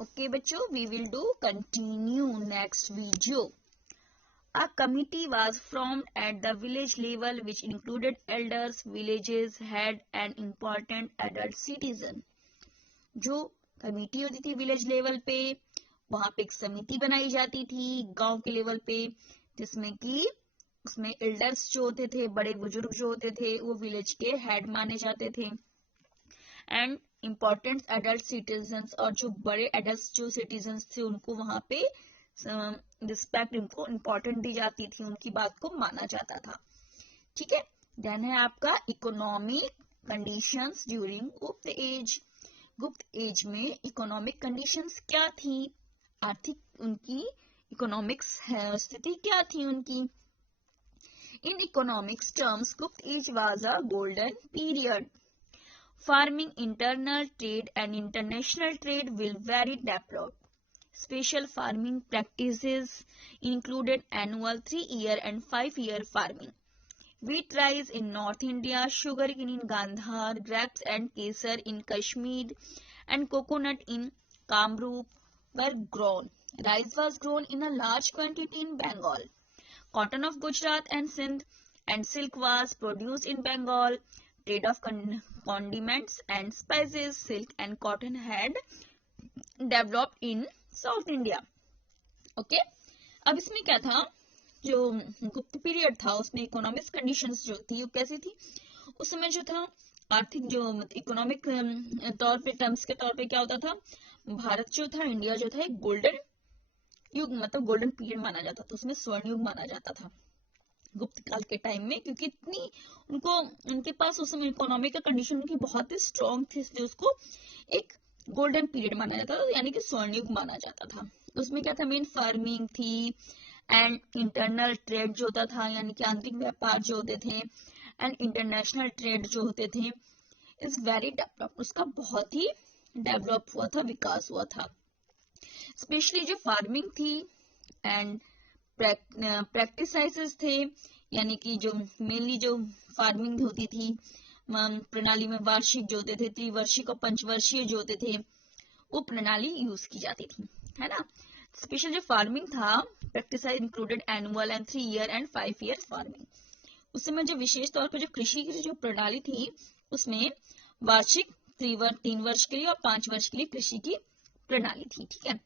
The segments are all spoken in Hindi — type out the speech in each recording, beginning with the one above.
Okay बच्चों, we will do continue next video. A committee was formed at the village level which included elders, villages head and important adult citizen. जो कमिटी होती थी विलेज लेवल पे, वहां पे एक समिति बनाई जाती थी गांव के लेवल पे, जिसमें कि उसमें एल्डर्स जो होते थे, बड़े बुजुर्ग जो होते थे, वो विलेज के हेड माने जाते थे एंड इम्पोर्टेंट एडल्ट सिटीजन्स, और जो बड़े एडल्ट जो सिटीजन्स थे उनको वहां पे रिस्पेक्ट, उनको इम्पोर्टेंट दी जाती थी, उनकी बात को माना जाता था। ठीक है, देन है आपका economic conditions during Gupta age. Gupta age में इकोनॉमिक कंडीशंस क्या थी, आर्थिक उनकी इकोनॉमिक्स स्थिति क्या थी उनकी। In economics terms Gupta age was a golden period. Farming, internal trade and international trade will vary developed. Special farming practices included annual 3-year and 5-year farming. Wheat rice in North India, sugarcane in Gandhar, grapes and kesar in Kashmir, and coconut in Kamrup were grown. Rice was grown in a large quantity in Bengal. Cotton of Gujarat and Sindh and silk was produced in Bengal. Trade of condiments and spices, silk and cotton had developed in South India. Okay? अब इसमें क्या था, जो गुप्त पीरियड था उसमें इकोनॉमिक कंडीशंस जो थी वो कैसी थी, उस समय जो था आर्थिक जो इकोनॉमिक तौर पे टर्म्स के तौर पे क्या होता था, भारत जो था, इंडिया जो था, एक गोल्डन युग मतलब गोल्डन पीरियड माना जाता था, उसमें स्वर्ण युग माना जाता था गुप्त काल के टाइम में, क्योंकि इतनी उनके पास उस समय इकोनॉमिक का कंडीशन उनकी बहुत ही स्ट्रॉन्ग थी, इसलिए उसको एक गोल्डन पीरियड माना जाता था, यानी कि स्वर्ण युग माना जाता था। उसमें क्या था, मेन फार्मिंग थी एंड इंटरनल ट्रेड जो होता था, यानी कि आंतरिक व्यापार जो होते थे, एंड इंटरनेशनल ट्रेड जो होते थे, इज वेरी डेवलप, उसका बहुत ही डेवलप हुआ था, विकास हुआ था। स्पेशली जो फार्मिंग थी एंड प्रैक्टिसाइजेस थे, यानी कि जो मेनली जो फार्मिंग होती थी प्रणाली में वार्षिक जो होते थे, त्रिवर्षिक और पंचवर्षीय जो होते थे, वो प्रणाली यूज की जाती थी, है ना। स्पेशल जो फार्मिंग था, practices included annual and 3-year and 5-year farming. उस समय जो विशेष तौर पर जो कृषि की जो प्रणाली थी, उसमें वार्षिक 3 वर्ष के लिए और 5 वर्ष के लिए कृषि की प्रणाली थी। ठीक है,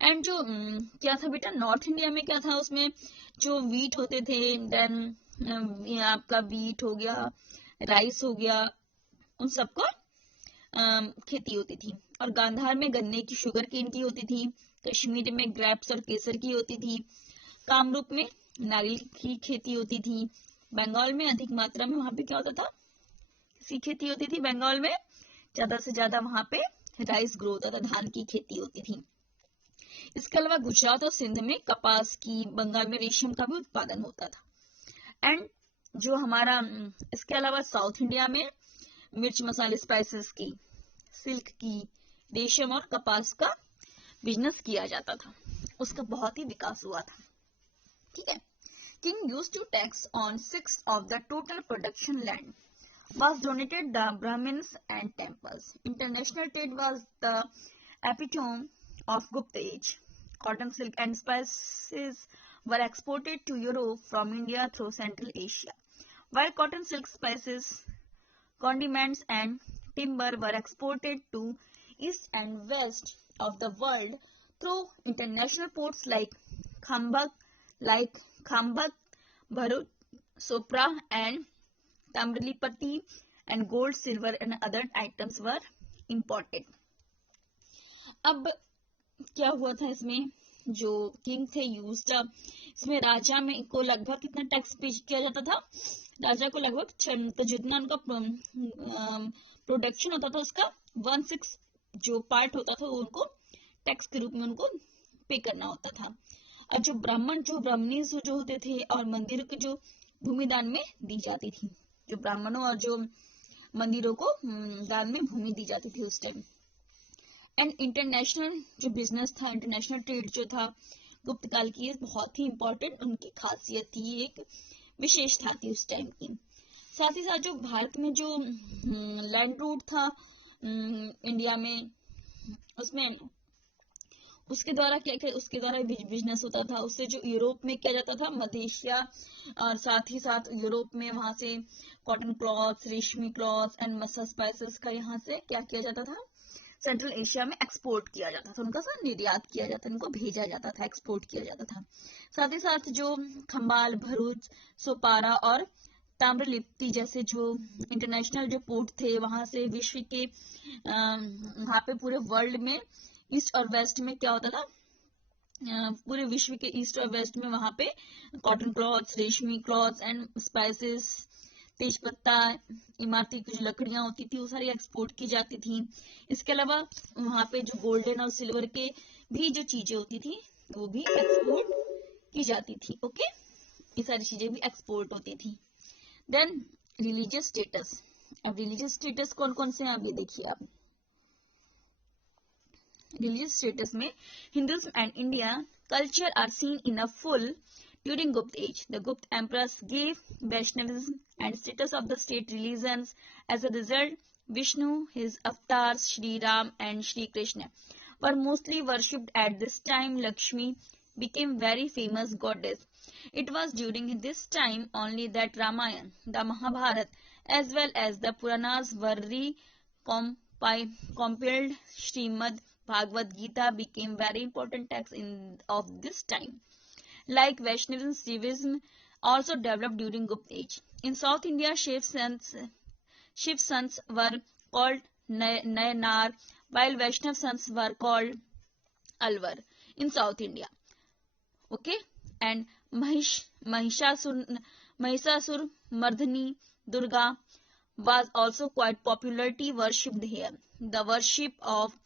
एंड जो क्या था बेटा, नॉर्थ इंडिया में क्या था, उसमें जो वीट होते थे, देन आपका वीट हो गया, राइस हो गया, उन सबको खेती होती थी। और गांधार में गन्ने की, शुगर केन की होती थी। कश्मीर में ग्रेप्स और केसर की होती थी। कामरूप में नारियल की खेती होती थी। बंगाल में अधिक मात्रा में वहां पे क्या होता था, किसकी खेती होती थी, बंगाल में ज्यादा से ज्यादा वहां पे राइस ग्रो होता था, धान की खेती होती थी। इसके अलावा गुजरात और सिंध में कपास की, बंगाल में रेशम का भी उत्पादन होता था। एंड जो हमारा इसके अलावा साउथ इंडिया में मिर्च मसाले, स्पाइसेस की, सिल्क की, रेशम और कपास का बिजनेस किया जाता था, उसका बहुत ही विकास हुआ था। ठीक है, king used to tax on 6 of the total production land was donated the Brahmins and temples. International trade was the epitome of Gupta age. Cotton, silk and spices were exported to Europe from India through Central Asia, while cotton, silk, spices, condiments and timber were exported to east and west of the world through international ports like Khambhat, Bharuch, Sopra and Tamrilipati, and gold, silver and other items were imported. अब क्या हुआ था, इसमें जो किंग थे यूज्ड, इसमें राजा में को लगभग कितना टैक्स पे किया जाता था, राजा को लगभग तो जितना उनका प्रोडक्शन होता था उसका 1/6 जो पार्ट होता था उनको टैक्स के रूप में उनको पे करना होता था। और जो ब्राह्मणी जो होते थे, और मंदिरों के जो भूमि दान में दी जाती थी, जो ब्राह्मणों और जो मंदिरों को दान में भूमि दी जाती थी उस टाइम। एंड इंटरनेशनल जो बिजनेस था, इंटरनेशनल ट्रेड जो था गुप्त काल की, बहुत ही इंपॉर्टेंट उनकी खासियत थी, एक विशेषता थी उस टाइम की। साथ ही साथ जो भारत में जो लैंड रूट था इंडिया में, उसमें उसके द्वारा क्या क्या उसके द्वारा बिजनेस होता था। उससे जो यूरोप में किया जाता था, मध्य एशिया और साथ ही साथ यूरोप में, वहां से कॉटन क्लॉथ्स, रेशमी क्लॉथ्स एंड मसाला स्पाइसेस का यहाँ से क्या किया जाता था, सेंट्रल एशिया में एक्सपोर्ट किया जाता था। उनका निर्यात किया जाता था, उनको भेजा जाता था, एक्सपोर्ट किया जाता था। साथ ही साथ जो खंबाल, भरूच, सोपारा और ताम्रलिप्ति जैसे जो इंटरनेशनल जो पोर्ट थे, वहां से विश्व के वहां पे पूरे वर्ल्ड में ईस्ट और वेस्ट में क्या होता था, पूरे विश्व के ईस्ट और वेस्ट में वहां पे कॉटन क्लॉथ्स, रेशमी क्लॉथ्स एंड स्पाइसेस, तेजपत्ता, इमारती कुछ लकड़ियां होती थी, वो सारी एक्सपोर्ट की जाती थी। इसके अलावा वहां पे जो गोल्डन और सिल्वर के भी जो चीजें होती थी वो भी एक्सपोर्ट की जाती थी। ओके, ये सारी चीजें भी एक्सपोर्ट होती थी। Then religious status. अब रिलीजियस स्टेटस कौन कौन से हैं, आप ये देखिए। आप religious status में Hinduism and India culture are seen in a full during Gupta age. The Gupta emperors gave Vaishnavism and status of the state religions. As a result, Vishnu, his avatars Shri Ram and Shri Krishna were mostly worshipped at this time. Lakshmi became very famous goddess. It was during this time only that Ramayana, the Mahabharata, as well as the Puranas were compiled. Srimad Bhagavad Gita became very important text of this time. Like Vaishnavism, Shaivism also developed during Gupta age. In South India, Shiv sons were called Nayanar, while Vaishnav sons were called Alvar in South India. Okay, and Mahishasur Mardhani Durga was also quite popularly worshipped here. The worship of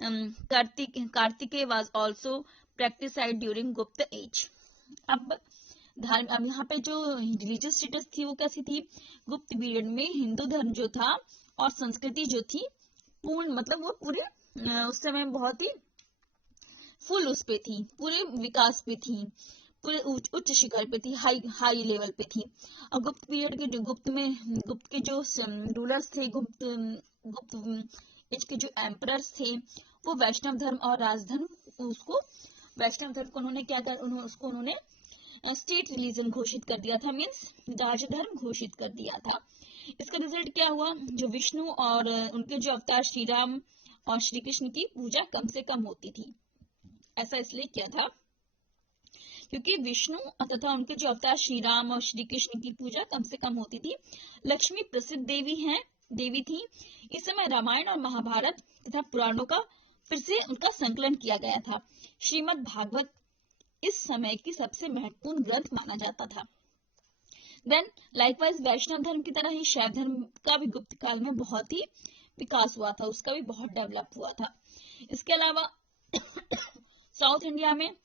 Kartike was also practiced during Gupta age. अब यहाँ पे जो रिलीजियस स्टेटस थी वो कैसी थी, गुप्त पीरियड में हिंदू धर्म जो था और संस्कृति जो थी पूर्ण, मतलब वो पूरे उस समय बहुत ही फुल उस पे थी, पूरे विकास पे थी, पूरे उच्च शिखर पे थी, हाई लेवल पे थी। और गुप्त पीरियड के जो गुप्त के जो रूलर्स थे, गुप्त एज के जो एम्परर्स थे, वो वैष्णव धर्म और राजधर्म, उसको वैष्णव धर्म को उन्होंने क्या कर उन्होंने स्टेट रिलीजन घोषित कर दिया था, मीन्स राजधर्म घोषित कर दिया था। इसका रिजल्ट क्या हुआ, जो विष्णु और उनके जो अवतार श्री राम और श्री कृष्ण की पूजा कम से कम होती थी। ऐसा इसलिए किया था क्योंकि विष्णु तथा उनके जो अवतार श्री राम और श्री कृष्ण की पूजा कम से कम होती थी। लक्ष्मी प्रसिद्ध देवी थी। इस समय रामायण और महाभारत तथा पुराणों का फिर से उनका संकलन किया गया था। श्रीमद् भागवत इस समय की सबसे महत्वपूर्ण ग्रंथ माना जाता था। देन लाइकवाइज वैष्णव धर्म की तरह ही शैव धर्म का भी गुप्त काल में बहुत ही विकास हुआ था, उसका भी बहुत डेवलप हुआ था। इसके अलावा साउथ इंडिया में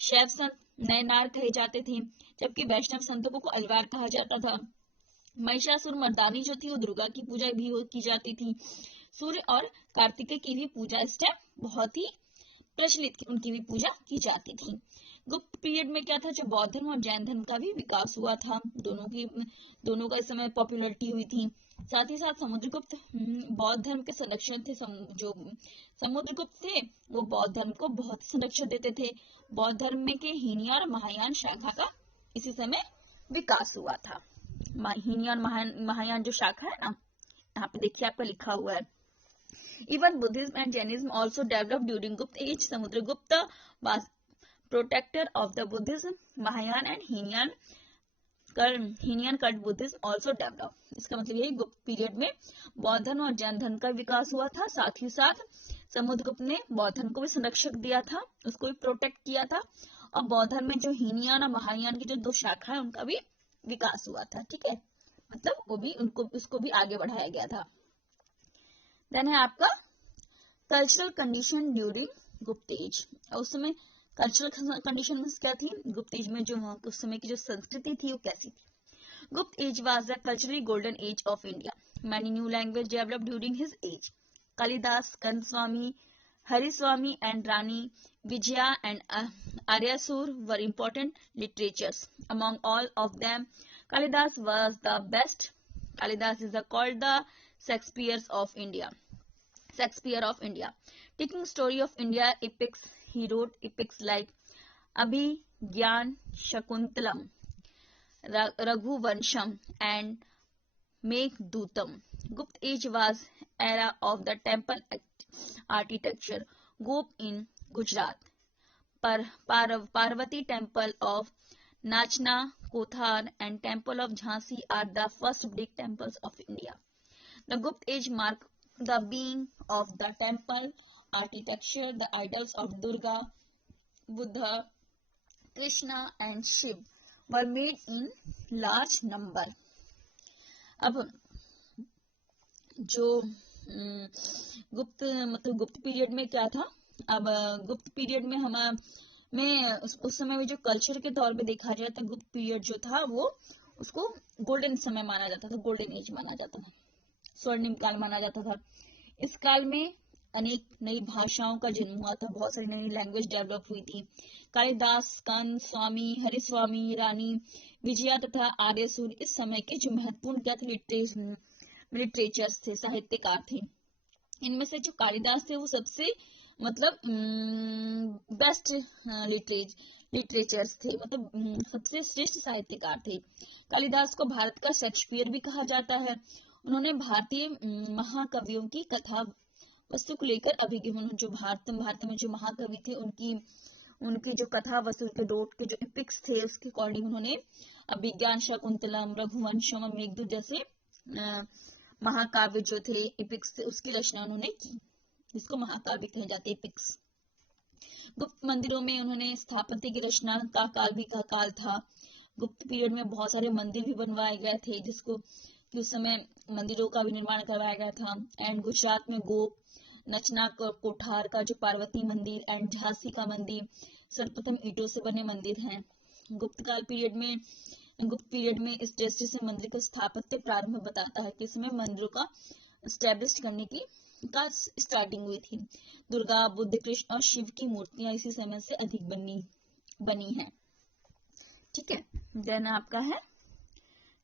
शैव संत नयनार कहे जाते थे, जबकि वैष्णव संतों को अलवार कहा जाता था। महिषासुर मर्दानी जो थी वो दुर्गा की पूजा भी की जाती थी। सूर्य और कार्तिकेय की भी पूजा इस टाइम बहुत ही प्रचलित थी, उनकी भी पूजा की जाती थी। गुप्त पीरियड में क्या था, जो बौद्ध धर्म और जैन धर्म का भी विकास हुआ था, दोनों का इस समय पॉपुलरिटी हुई थी। साथ ही साथ समुद्रगुप्त बौद्ध धर्म के संरक्षण थे। जो समुद्रगुप्त थे वो बौद्ध धर्म को बहुत संरक्षण देते थे। बौद्ध धर्म में के हीनयान और महायान शाखा का इसी समय विकास हुआ था। हीनयान महायान जो शाखा है ना, यहाँ पे देखिए आपका लिखा हुआ है। Even Buddhism and Jainism also developed during Gupta age. Samudragupta was protector of the Buddhism. Mahayana and Hinayan cult Buddhism also developed. इसका मतलब यही गुप्त पीरियड में बौद्ध धर्म और जैन धर्म का विकास हुआ था। साथ ही साथ समुद्रगुप्त ने बौद्ध धर्म को भी संरक्षक दिया था, उसको भी प्रोटेक्ट किया था। और बौद्ध धर्म में जो हीनयान और महायान की जो दो शाखा है उनका भी विकास हुआ था। ठीक है, मतलब वो भी उसको भी आगे बढ़ाया गया था। देन है आपका cultural condition during Gupta as. उस समय कल्चरल कंडीशन क्या थी गुप्त एज में, जो उस समय की जो संस्कृति थी वो कैसी थी। Gupta age was the culturally golden age of India. Many new language developed during his age. Kalidasa, Kandaswami, Hariswami and Rani Vijaya and Aryasura were important literatures. Among all of them, Kalidas was the best. Kalidas is called the Shakespeare of India. Taking story of India epics, he wrote epics like Abhigyan Shakuntalam, Raghuvansham, and Meghdutam. Gupta age was era of the temple architecture. Gop in Gujarat. Parvati temple of Nachna, Kothar and temple of Jhansi are the first big temples of India. The Gupta age marked the being of the temple architecture. The idols of Durga, Buddha, Krishna and Shiv were made in large number. अब जो गुप्त पीरियड में क्या था, अब गुप्त पीरियड में उस समय में जो कल्चर के तौर पे देखा जाए तो गुप्त पीरियड जो था वो उसको गोल्डन समय माना जाता था, गोल्डन एज माना जाता था, स्वर्णिम काल माना जाता था। इस काल में अनेक नई भाषाओं का जन्म हुआ था, बहुत सारी नई लैंग्वेज डेवलप हुई थी। कालिदास, कंस, स्वामी, हरिस्वामी, रानी विजया तथा आर्यसूर इस समय के जो महत्वपूर्ण क्या थे, लिटरेचर्स थे, साहित्यकार थे। इनमें से जो कालिदास थे वो सबसे मतलब बेस्ट लिटरेचर्स थे, मतलब सबसे श्रेष्ठ साहित्यकार थे। कालिदास को भारत का शेक्सपियर भी कहा जाता है। उन्होंने भारतीय महाकवियों की कथा वस्तु को लेकर अभिज्ञान, जो भारत में जो महाकवि थे उनकी जो कथा वस्तु के डोट के जो एपिक्स थे उसके अकॉर्डिंग उन्होंने अभिज्ञान शाकुंतलम, रघुवंशम और मेघदूत जैसे महाकाव्य जो थे एपिक्स थे उसकी रचना उन्होंने की, जिसको महाकाव्य कहे जाते एपिक्स। गुप्त मंदिरों में उन्होंने स्थापत्य की रचना का काल भी का काल था। गुप्त पीरियड में बहुत सारे मंदिर भी बनवाए गए थे, जिसको कि उस समय मंदिरों का भी निर्माण करवाया गया था। एंड गुजरात में गोप, नचना, कोठार का जो पार्वती मंदिर एंड झांसी का मंदिर सर्वप्रथम ईंटों से बने मंदिर हैं। गुप्त पीरियड में इस दृष्टि से मंदिर का स्थापत्य प्रारंभ बताता है कि इसमें मंदिरों का स्टैब्लिश करने की स्टार्टिंग हुई थी। दुर्गा, बुद्ध, कृष्ण और शिव की मूर्तियां इसी समय से अधिक बनी हैं। ठीक है, देन आपका है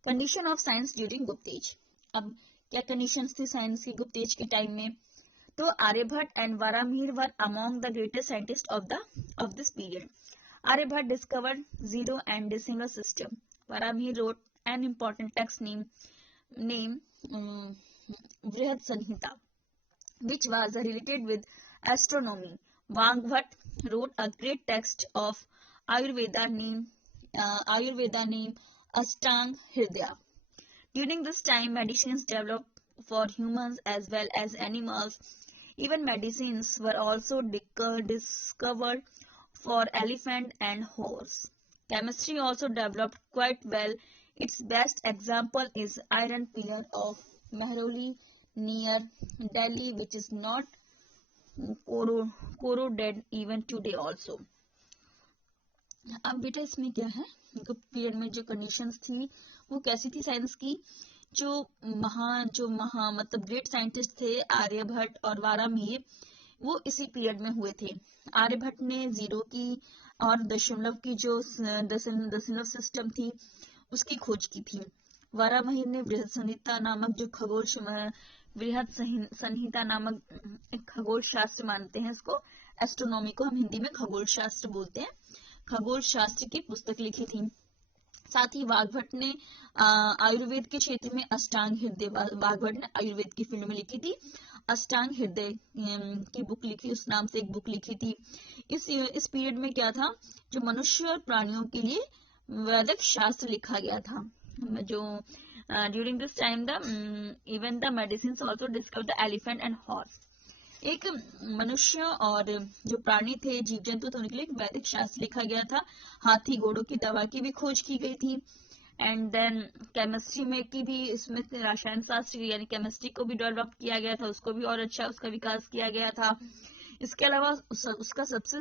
condition of science during Gupta as. अब क्या कंडीशंस थी साइंस की गुप्त एज के टाइम में? तो Aryabhata and Varahamihira were among the greatest scientist of this period. Aryabhatta discovered zero and decimal system. Varamihir wrote an important text named Vrihad Sanhita, which was related with astronomy. Vaghavat wrote a great text of Ayurveda named Ashtang Hridaya. During this time, medicines developed for humans as well as animals. Even medicines were also discovered for elephant and horse. Chemistry also developed quite well. Its best example is iron pillar of Mehrauli near Delhi, which is not corroded even today also. अब बेटा इसमें क्या है, गुप्त पीरियड में जो कंडीशंस थी वो कैसी थी साइंस की? जो मतलब ग्रेट साइंटिस्ट थे आर्यभट्ट और वारामिहिर, वो इसी पीरियड में हुए थे। आर्यभट्ट ने जीरो की और दशमलव की जो दशमलव सिस्टम थी उसकी खोज की थी। वारामिहिर ने बृहद संहिता नामक जो एक खगोल शास्त्र मानते हैं इसको, एस्ट्रोनॉमी को हम हिंदी में खगोल शास्त्र बोलते हैं, खगोल शास्त्र की पुस्तक लिखी थी। साथ ही वाग्भट ने आयुर्वेद के क्षेत्र में अष्टांग हृदय, वाग्भट ने आयुर्वेद की फील्ड में लिखी थी अष्टांग हृदय की बुक लिखी, उस नाम से एक बुक लिखी थी। इस पीरियड में क्या था, जो मनुष्य और प्राणियों के लिए वैदिक शास्त्र लिखा गया था। जो during this time even the medicine also discovered the elephant and horse. एक मनुष्य और जो प्राणी थे, जीव जंतु थे, उनके लिए एक वैदिक शास्त्र लिखा गया था। हाथी घोड़ों की दवा की भी खोज की गई थी। एंड देन केमिस्ट्री में की भी, इसमें रसायन शास्त्र यानी केमिस्ट्री को भी डेवलप किया गया था, उसको भी और अच्छा उसका विकास किया गया था। इसके अलावा उसका सबसे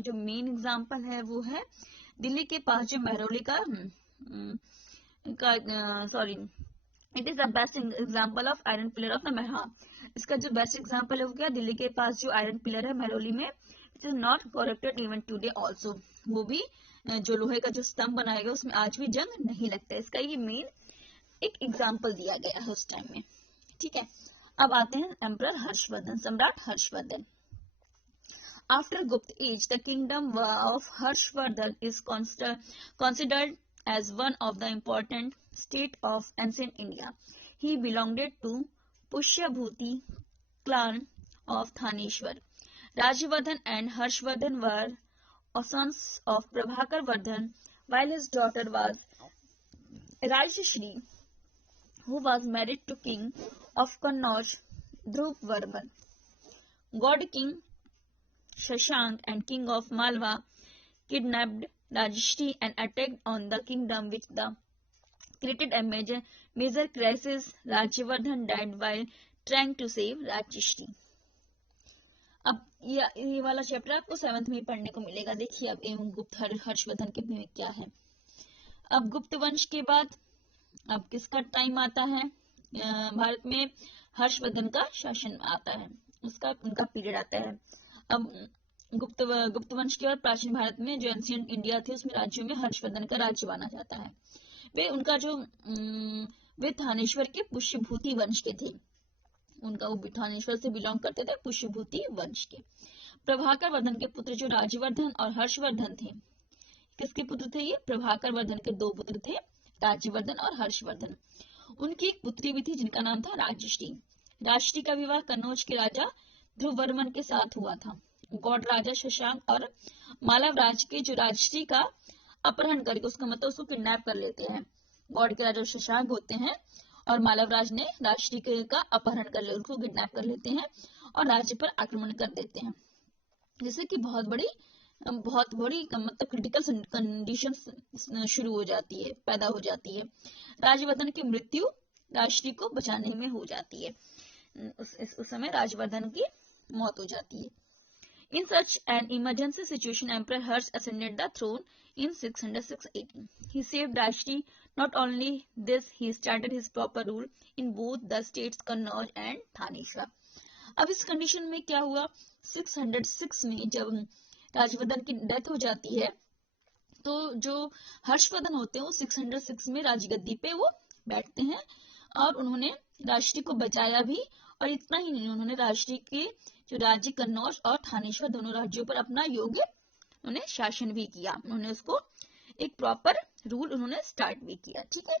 जो मेन एग्जाम्पल है वो है दिल्ली के पास जो Mehrauli it is the best example of iron pillar of the महरा। इसका जो बेस्ट एग्जाम्पल है वो क्या, दिल्ली के पास जो आयरन पिलर है महरौली में, it is not corrected even today also. वो भी जो लोहे का जो स्तंभ बनाया गया उसमें आज भी जंग नहीं लगता। इसका ये मेन एक एग्जाम्पल दिया गया है उस टाइम में। ठीक है, अब आते हैं एम्परर हर्षवर्धन, सम्राट Harshvardhan. After Gupta age, the kingdom of Harshvardhan is considered as one of the important states of ancient India. He belonged to Pushyabhuti clan of Thaneshwar. Rajyavardhan and Harshvardhan were sons of Prabhakar Vardhan, while his daughter was Rajyashri, who was married to king of Kannauj, Dhruv God King Shashank and king of Malwa kidnapped Rajyashri and attacked on the kingdom, which created a major crisis. Rajyavardhan died while trying to save Rajyashri. अब ये वाला चैप्टर आपको 7th में पढ़ने को मिलेगा. देखिए अब एवं गुप्त हर्षवर्धन के में क्या है. अब गुप्त वंश के बाद अब किसका टाइम आता है. भारत में हर्षवर्धन का शासन आता है, उसका उनका पीरियड आता है. अब गुप्त वंश के बाद प्राचीन भारत में जो एंशिएंट इंडिया थे उसमें राज्यों में हर्षवर्धन का राज्य माना जाता है. वे थानेश्वर के पुष्यभूति वंश के थे. उनका वो थानेश्वर से बिलोंग करते थे, पुष्यभूति वंश के. प्रभाकर वर्धन के पुत्र जो राज्यवर्धन और हर्षवर्धन थे, किसके पुत्र थे ये. प्रभाकर वर्धन के 2 पुत्र थे, राज्यवर्धन और हर्षवर्धन. उनकी एक पुत्री भी थी जिनका नाम था राजश्री. राजश्री का विवाह कन्नौज के राजा ध्रुवर्मन के साथ हुआ था. गौड़ राजा शशांक और मालव राज के जो राजश्री का अपहरण करके, उसका मतलब उसको किडनैप कर लेते हैं. गौड़ के राजा शशांक होते हैं और मालव राज ने राजश्री का अपहरण कर लिया, उसको किडनैप कर लेते हैं और राज्य पर आक्रमण कर देते हैं, जिससे कि बहुत बड़ी मतलब क्रिटिकल कंडीशन शुरू हो जाती है, पैदा हो जाती है. राजवर्धन की मृत्यु राजश्री को बचाने में हो जाती है. उस समय राजवर्धन की मौत हो जाती है. In such an emergency situation, Emperor Harsh ascended the throne in 606 AD. He saved Rajshri. Not only this, he started his proper rule in both the states Kannauj and Thaneshwar. अब इस कंडीशन में क्या हुआ, 606 में जब राजवर्धन की डेथ हो जाती है तो जो हर्षवर्धन होते हैं वो 606 में राजगद्दी पे वो बैठते हैं और उन्होंने राजश्री को बचाया भी. और इतना ही नहीं, उन्होंने राजश्री के जो राज्य कन्नौज और थानेश्वर दोनों राज्यों पर अपना योग्य उन्होंने शासन भी किया. उन्होंने उसको एक प्रॉपर रूल उन्होंने स्टार्ट भी किया. ठीक है.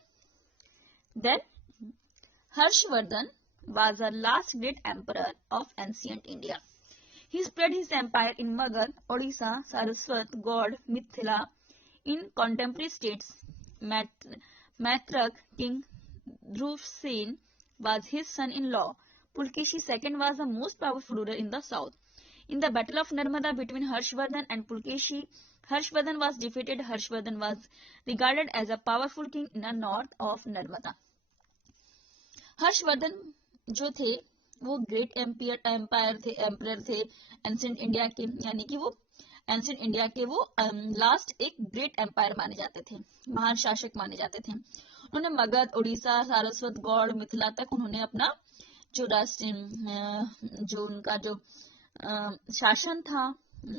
Then Harshavardhan was the last great emperor of ancient India. He spread his empire in Magadh, Odisha, Saraswat, Gaud, Mithila. In contemporary states, Maitrak king Dhruvsen was his son-in-law. Pulkeshi II was the most powerful ruler in the south. In the Battle of Narmada between Harshvardhan and Pulkeshi, Harshvardhan was defeated. Harshvardhan was regarded as a powerful king in the north of Narmada. Harshvardhan जो थे वो ग्रेट एम्पायर थे एंशिएंट इंडिया के, यानी कि वो एंशिएंट इंडिया के वो लास्ट एक ग्रेट एम्पायर माने जाते थे, महान शासक माने जाते थे. उन्होंने मगध, उड़ीसा, सारस्वत, गौड़, मिथिला तक उन्होंने अपना जो उनका जो शासन था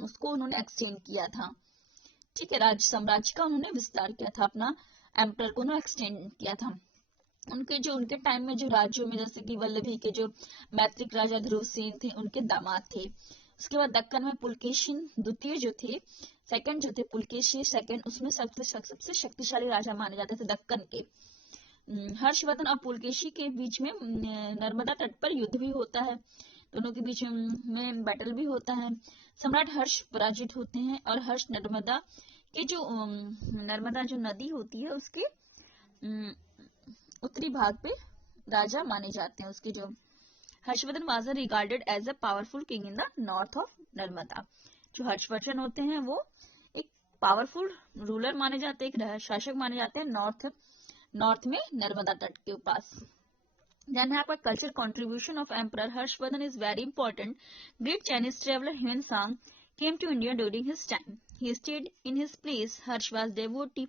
उसको उन्होंने एक्सटेंड किया था. ठीक है. राज्य साम्राज्य का उन्होंने विस्तार किया था, अपना एम्पायर को उन्होंने एक्सटेंड किया था. उनके टाइम में जो राज्यों में जैसे कि वल्लभी के जो मैत्रिक राजा ध्रुवसेन थे उनके दामाद थे. उसके बाद दक्कन में पुलकेशिन द्वितीय जो थे, सेकंड जो थे पुलकेशी सेकंड, उसमें सबसे शक्तिशाली राजा माने जाते थे दक्कन के. हर्षवर्धन और पुलकेशी के बीच में नर्मदा तट पर युद्ध भी होता है, दोनों के बीच में बैटल भी होता है. सम्राट हर्ष पराजित होते हैं और हर्ष नर्मदा जो नदी होती है उसके उत्तरी भाग पे राजा माने जाते हैं. उसके जो Harshavardhan was regarded as a powerful king in the north of Narmada. जो हर्षवर्धन होते हैं वो एक पावरफुल रूलर माने जाते हैं, एक शासक माने जाते हैं नॉर्थ में नर्मदा तट के पास. Then यहाँ पर cultural contribution of Emperor Harshvardhan is very important. Great Chinese traveler Huan Sang came to India during his time. He stayed in his place. Harsh was devotee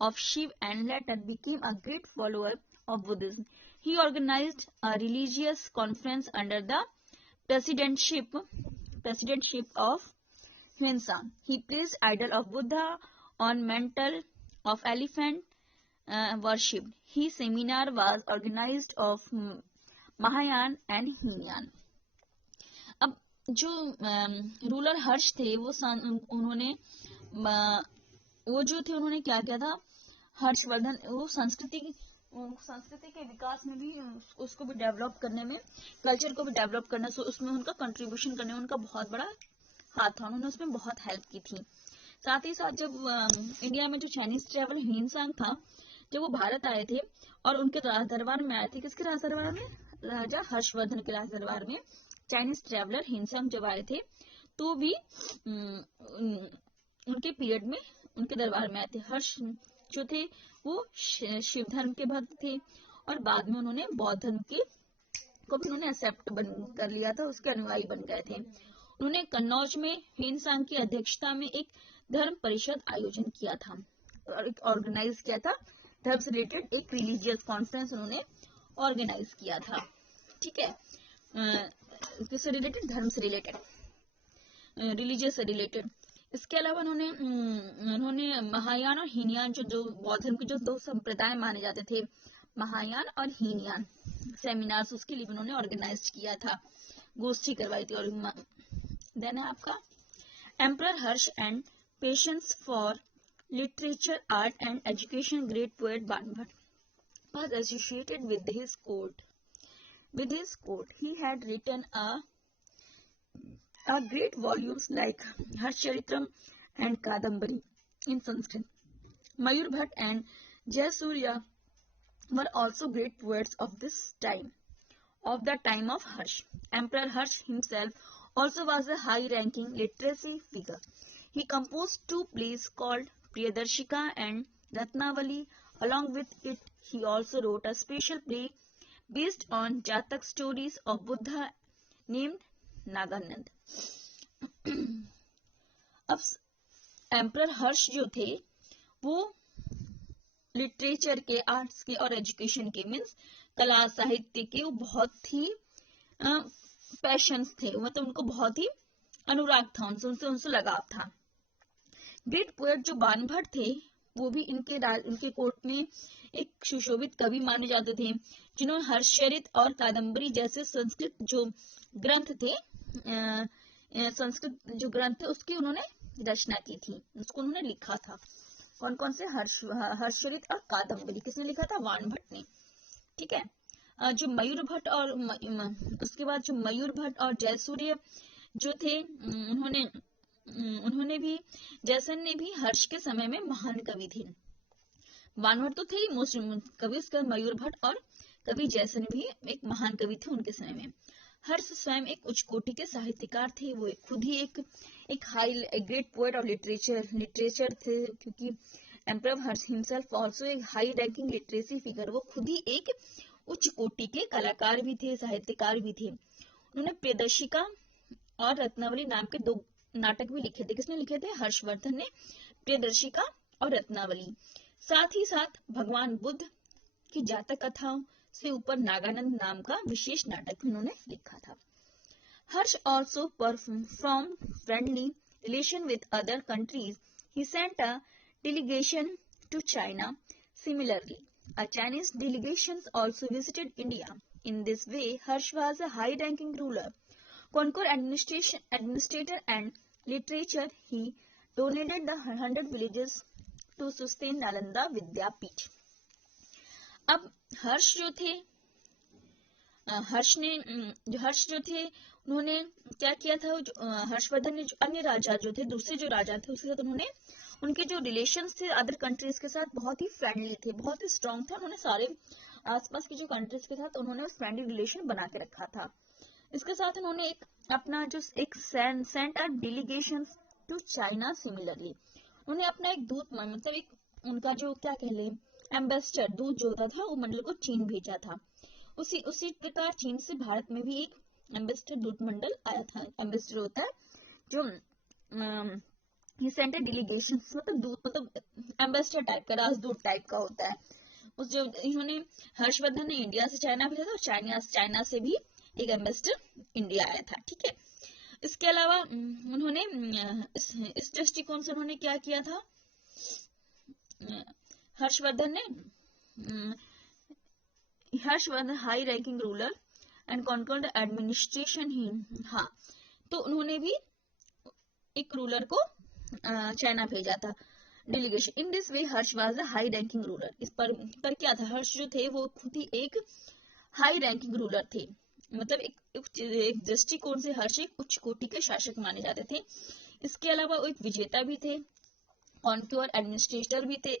of Shiv and later became a great follower of Buddhism. He organized a religious conference under the presidentship of Huan Sang. He placed idol of Buddha on mantle of elephant worship. His seminar was organized of Mahayana and Hinayana. अब जो रूलर हर्ष थे उन्होंने वो जो थे उन्होंने क्या किया था, हर्षवर्धन वो संस्कृति के विकास में भी उसको भी डेवलप करने में, कल्चर को भी डेवलप करना, उसमें उनका कंट्रीब्यूशन करने में उनका बहुत बड़ा हाथ था, उन्होंने उसमें बहुत हेल्प की थी। साथ ही साथ जब इंडिया में जो चाइनीज ट्रेवल हिनसांग था, जब वो भारत आए थे और उनके दरबार में आए थे, किसके राज दरबार में, राजा हर्षवर्धन के राज दरबार में चाइनीज ट्रेवलर हिनसांग जब आए थे, तो भी उनके पीरियड में उनके दरबार में आए थे। हर्ष जो थे वो शिव धर्म के भक्त थे और बाद में उन्होंने बौद्ध धर्म के को भी उन्होंने एक्सेप्ट कर लिया था, उसके अनुयायी बन गए थे। उन्होंने कन्नौज में हिनसांग की अध्यक्षता में एक धर्म परिषद आयोजन किया था और ऑर्गेनाइज किया था, धर्म से रिलेटेड एक रिलीजियस कॉन्फ्रेंस उन्होंने ऑर्गेनाइज किया था। ठीक है, किससे रिलेटेड, धर्म से रिलेटेड, रिलीजियस से रिलेटेड। इसके अलावा उन्होंने महायान और हीनयान जो बौद्ध धर्म के जो दो संप्रदाय माने जाते थे, महायान और हीनयान, सेमिनार्स उसके लिए उन्होंने ऑर्गेनाइज किया था, गोष्ठी करवाई थी। और देन है आपका emperor Harsh and patience for literature, art and education, great poet Banabhatta was associated with his court. He had written a great volumes like Harshcharitram and Kadambari in Sanskrit. Mayur Bhatt and Jayasurya were also great poets of this time, of the time of Harsh. Emperor Harsh himself also was a high-ranking literary figure. He composed two plays called Priyadarshika and Ratnavali. Along with it, he also wrote a special play based on Jatak stories of Buddha named Naganand. अब एम्परर हर्ष जो थे वो लिटरेचर के, आर्ट्स के और एजुकेशन के, मीन्स कला साहित्य के वो बहुत ही पैशंस थे, मतलब उनको बहुत ही अनुराग था, उनसे लगाव था। ग्रेट पोएट जो बाणभट्ट थे वो भी इनके कोर्ट में एक सुशोभित कवि माने जाते थे, जिन्होंने हर्षचरित और कादम्बरी जैसे संस्कृत जो ग्रंथ थे, संस्कृत जो ग्रंथ थे उसकी उन्होंने रचना की थी, उसको उन्होंने लिखा था। कौन कौन से, हर्षचरित और कादम्बरी किसने लिखा था, बाणभट्ट ने। ठीक है, जो मयूर भट्ट और उसके बाद जो मयूर भट्ट और जयसूर्य जो थे, उन्होंने भी, जयसन ने भी हर्ष के समय में महान कवि थे। बाणभट्ट तो थे ही मोस्ट कवि, उसके बाद मयूर भट्ट और कवि जयसन भी एक महान कवि थे उनके समय में। हर्ष स्वयं एक उच्च कोटि के साहित्यकार थे, वो खुद ही एक high great poet of literature थे, क्योंकि एम्परर हर्ष हिमसेल्फ आल्सो एक हाई रैंकिंग लिटरेसी फिगर, वो खुद ही एक उच्च कोटि के कलाकार भी थे, साहित्यकार भी थे। उन्होंने प्रियदर्शिका और रत्नावली नाम के दो नाटक भी लिखे थे। किसने लिखे थे, हर्षवर्धन ने प्रियदर्शिका और रत्नावली। साथ ही साथ भगवान बुद्ध की जातक कथाओं से ऊपर नागानंद नाम का विशेष नाटक उन्होंने लिखा था। हर्ष also formed friendly relation with other countries. He sent a delegation to China. Similarly, a Chinese delegation also visited India. In this way, Harsh was a high-ranking ruler. Concord administrator and literature, he donated the 100 villages to sustain Nalanda Vidyapeeth. अब हर्ष जो थे, हर्ष जो थे उन्होंने क्या किया था, हर्षवर्धन ने जो अन्य राजा जो थे, दूसरे जो राजा थे उसके साथ उन्होंने, उनके जो रिलेशंस थे अदर कंट्रीज के साथ बहुत ही फ्रेंडली थे, बहुत ही स्ट्रांग थे। उन्होंने सारे आसपास के जो कंट्रीज के साथ उन्होंने फ्रेंडली रिलेशन बना के रखा था। इसके साथ उन्होंने एक अपना जो एक sent a delegation to China. Similarly उन्होंने अपना एक दूत, मतलब एक उनका जो क्या कह ले एम्बेसडर, दूत जो होता था वो मंडल को चीन भेजा था। उसी प्रकार चीन से भारत में भी एक एम्बेसडर दूत मंडल आया था। एम्बेसडर होता है जो ये सेंटर डेलीगेशन, मतलब दूत, मतलब एम्बेसडर टाइप का, राजदूत टाइप का होता है। उस जो इन्होंने हर्षवर्धन ने इंडिया से चाइना भेजा था और चाइना से भी एक एम्बेसडर इंडिया आया था। ठीक है, इसके अलावा उन्होंने इस दृष्टिकोण से उन्होंने क्या किया था, Harshavardhana high ranking ruler and conquered administration ही, हाँ, तो उन्होंने भी एक रूलर को चाइना भेजा था delegation. In this way Harsh was a high ranking ruler. इस पर क्या था, हर्ष जो थे वो खुद ही एक हाई रैंकिंग रूलर थे, मतलब एक दृष्टिकोण से हर्ष एक उच्च कोटि के शासक माने जाते थे। इसके अलावा वो एक विजेता भी थे, कॉन्क्योर एडमिनिस्ट्रेटर भी थे,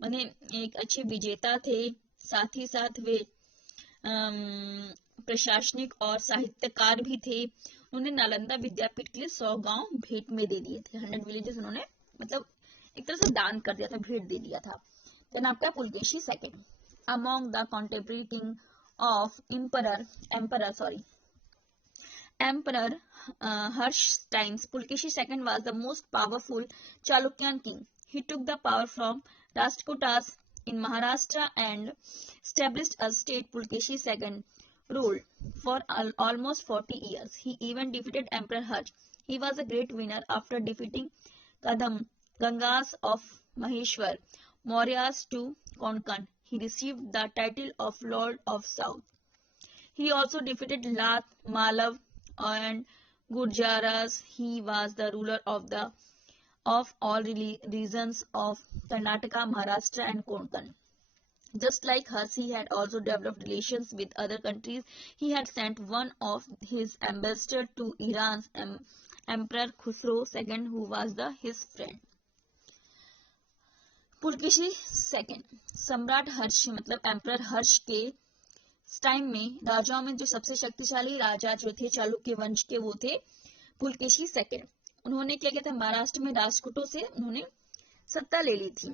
माने एक अच्छे विजेता थे। साथ ही साथ वे प्रशासनिक और साहित्यकार भी थे। उन्होंने नालंदा विद्यापीठ के लिए 100 गांव भेंट में दे दिए थे। 100 विलेजेस उन्होंने मतलब एक तरह से दान कर दिया था, भेंट दे दिया था। देन आपका Pulakeshi second among the contemporary king of Emperor Harsh's times, Pulkeshi II was the most powerful Chalukyan king. He took the power from Rashtrakutas in Maharashtra and established a state. Pulkeshi II ruled for almost 40 years. He even defeated Emperor Harsh. He was a great winner after defeating Gangas of Maheshwar, Mauryas to Konkan. He received the title of Lord of South. He also defeated Lat, Malav, and Gurjaras. He was the ruler of all regions of Karnataka, Maharashtra, and Konkan. Just like Hers, he had also developed relations with other countries. He had sent one of his ambassadors to Iran's Emperor Khusro II, who was his friend. Pulakeshi second, सम्राट हर्ष मतलब एम्परर हर्ष के टाइम में राजाओं में जो सबसे शक्तिशाली राजा जो थे चालुक्य वंश के, वो थे पुलकेशी सेकंड। उन्होंने क्या किया था, महाराष्ट्र में राजपूतों से उन्होंने सत्ता ले ली थी।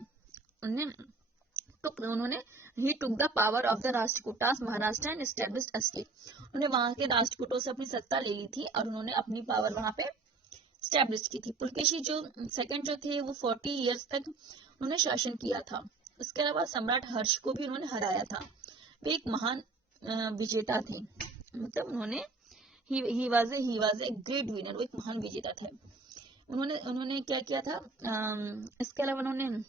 उन्होंने he took the power of the Rashtrakutas Maharashtra and established a state. उन्होंने वहां के राष्ट्रकूटों से अपनी सत्ता ले ली थी और उन्होंने अपनी पावर वहां पे स्टैब्लिश की थी। पुलकेशी जो सेकंड जो थे वो 40 इयर्स तक उन्होंने शासन किया था। इसके अलावा सम्राट हर्ष को भी उन्होंने हराया था। वे एक महान विजेता थे, मतलब उन्होंने he was a great winner, वो एक महान विजेता थे। उन्होंने क्या किया था, इसके अलावा उन्होंने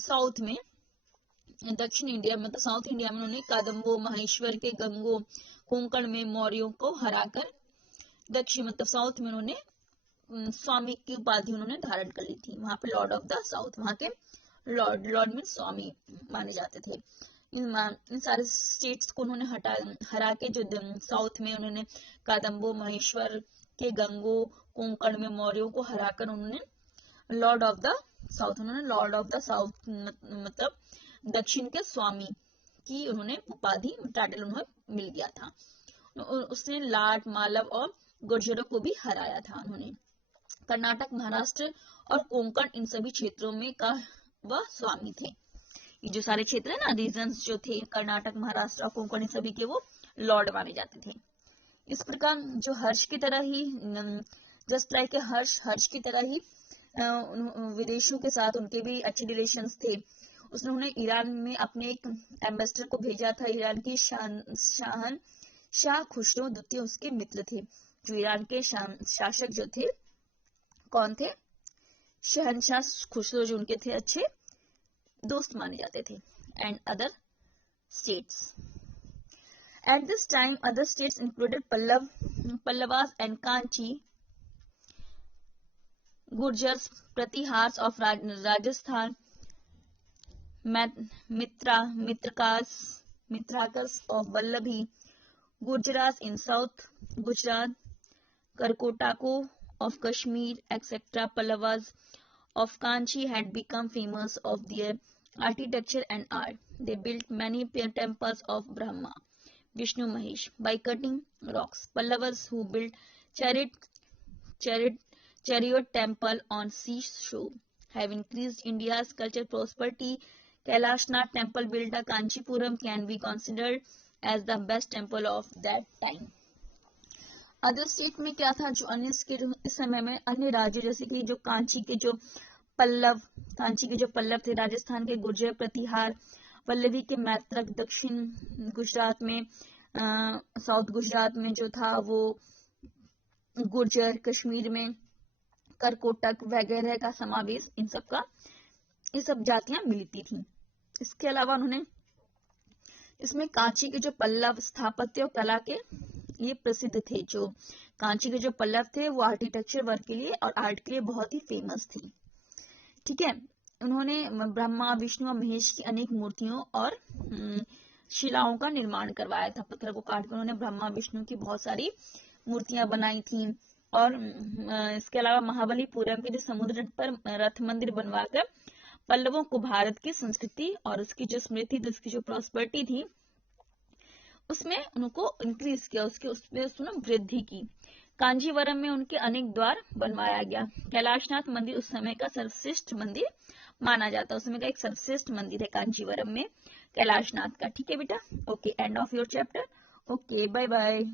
साउथ में, दक्षिण इंडिया मतलब साउथ इंडिया में उन्होंने कादम्बो, महेश्वर के गंगो, कोंकण में मौर्यों को हराकर दक्षिण मतलब साउथ में उन्होंने स्वामी की उपाधि उन्होंने धारण कर ली थी। वहां पे लॉर्ड ऑफ द साउथ, वहां के लॉर्ड मीन स्वामी माने जाते थे। इन सारे स्टेट्स को उन्होंने हरा के जो साउथ में उन्होंने कादम्बो, महेश्वर के गंगो, कोंकण में मौर्यों को हराकर उन्होंने लॉर्ड ऑफ द साउथ मतलब दक्षिण के स्वामी की उन्होंने उपाधि टाइटल उन्हें मिल गया था। उसने लाट, मालव और गुर्जरों को भी हराया था। उन्होंने कर्नाटक, महाराष्ट्र और कोंकण, इन सभी क्षेत्रों में का वह स्वामी थे। ये जो सारे क्षेत्र है ना, रीजन्स जो थे कर्नाटक, महाराष्ट्र और कोंकण, इन सभी के वो लॉर्ड माने जाते थे। इस प्रकार जो हर्ष की तरह ही, जस्ट लाइक हर्ष की तरह ही विदेशों के साथ उनके भी अच्छे रिलेशंस थे। उन्होंने ईरान में अपने एक एम्बेसडर को भेजा था। ईरान की शाह खुसरो द्वितीय उसके मित्र थे। जो ईरान के शासक जो थे, कौन थे, शहनशाह खुसरो, जो उनके थे अच्छे दोस्त माने जाते थे। And other states at this time, other states included Pallavas and Kanchi, Gurjaras, Pratiharas of Rajasthan, Maitrakas of Vallabhi, Gurjaras in south Gujarat, Karkotaka of Kashmir, etc. Pallavas of Kanchi had become famous of their architecture and art. They built many temples of Brahma, Vishnu, Mahesh by cutting rocks. Pallavas who built chariot temple on seashore have increased India's cultural prosperity. Kailashnath temple built at Kanchipuram can be considered as the best temple of that time. Other state में क्या था, जो अन्य इस समय में अन्य राज्य जैसे कि जो कांची के जो पल्लव थे, राजस्थान के गुर्जर, प्रतिहार, वल्लभी के मैत्रक, दक्षिण गुजरात में साउथ गुजरात में जो था वो गुर्जर, कश्मीर में करकोटक वगैरह का समावेश इन सब जातियां मिलती थी। इसके अलावा उन्होंने इसमें कांची के जो पल्लव स्थापत्य और कला के ये प्रसिद्ध थे। जो कांची के जो पल्लव थे वो आर्किटेक्चर वर्क के लिए और आर्ट के लिए बहुत ही फेमस थे। ठीक है, उन्होंने ब्रह्मा विष्णु और महेश की अनेक मूर्तियों और शिलाओं का निर्माण करवाया था। पत्थर को काट कर उन्होंने ब्रह्मा विष्णु की बहुत सारी मूर्तियां बनाई थी। और इसके अलावा महाबलीपुरम के जो समुद्र तट पर रथ मंदिर बनवाकर पल्लवों को भारत की संस्कृति और उसकी जो स्मृति थी, उसकी जो प्रॉस्पेरिटी थी, उसमें उनको इंक्रीज किया, उसमें वृद्धि की। कांजीवरम में उनके अनेक द्वार बनवाया गया। कैलाशनाथ मंदिर उस समय का सर्वश्रेष्ठ मंदिर माना जाता है। उस समय का एक सर्वश्रेष्ठ मंदिर है कांजीवरम में कैलाशनाथ का। ठीक है बेटा, okay, end of your chapter. Okay, bye bye.